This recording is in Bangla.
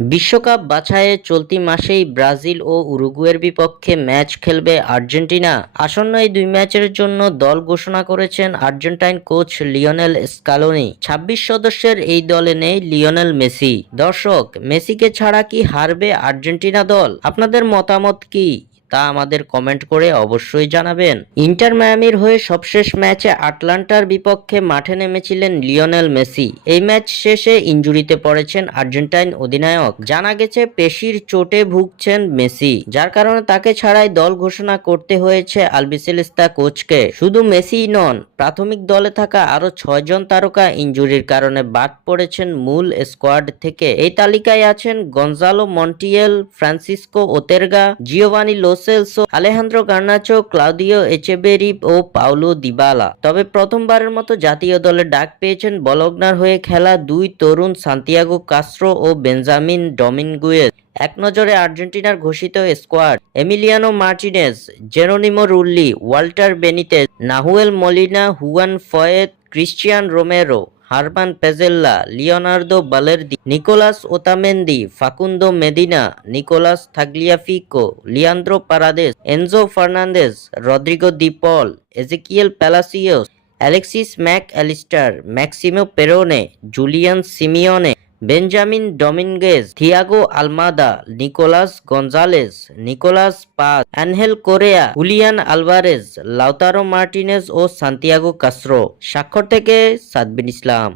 বিশ্বকাপ বাছাইয়ে চলতি মাসেই ব্রাজিল ও উরুগুয়ের বিপক্ষে ম্যাচ খেলবে আর্জেন্টিনা। আসন্ন এই দুই ম্যাচের জন্য দল ঘোষণা করেছেন আর্জেন্টাইন কোচ লিওনেল স্কালোনি। ২৬ সদস্যের এই দলে নেই লিওনেল মেসি। দর্শক, মেসিকে ছাড়া কি হারবে আর্জেন্টিনা দল? আপনাদের মতামত কি তা আমাদের কমেন্ট করে অবশ্যই জানাবেন। ইন্টার মায়ামির হয়ে সবশেষ ম্যাচে আটলান্টার বিপক্ষে মাঠে নেমেছিলেন লিওনেল মেসি। এই ম্যাচ শেষে ইনজুরিতে পড়েছেন আর্জেন্টাইন অধিনায়ক। জানা গেছে পেশির চোটে ভুগছেন মেসি, যার কারণে তাকে ছাড়াই দল ঘোষণা করতে হয়েছে আলবিসেলেস্তা কোচকে। শুধু মেসিই নন, প্রাথমিক দলে থাকা আরো ৬ জন তারকা ইনজুরির কারণে বাদ পড়েছেন মূল স্কোয়াড থেকে। এই তালিকায় আছেন গনজালো মন্টিয়েল, ফ্রান্সিসকো ওতেরগা, Giovani Lo Celso, Alejandro Garnacho, Claudio Echeverri ও পাউলো দিবালা। তবে প্রথমবারের মতো জাতীয় দলে ডাক পেয়েছেন বলগ্নার হয়ে খেলা দুই তরুণ সান্তিয়াগো কাস্ত্রো ও বেঞ্জামিন ডমিনগুয়েজ। এক নজরে আর্জেন্টিনার ঘোষিত squad: Emiliano Martinez, Geronimo Rulli, Walter Benitez, Nahuel Molina, Juan Foyth, Cristian Romero, German Pezzella, Leonardo Balerdi, Nicolas Otamendi, Facundo Medina, Nicolas Tagliafico, Leandro Paredes, Enzo Fernandez, Rodrigo De Paul, Ezequiel Palacios, Alexis Mac Allister, Maximo Perrone, Julian Simeone, Benjamin Dominguez, Thiago Almada, Nicolas Gonzalez, Nicolas Paz, Angel Correa, Julian Alvarez, Lautaro Martinez ও সান্তিয়াগো কাস্ত্রো। স্বাক্ষর থেকে সাদবিন ইসলাম।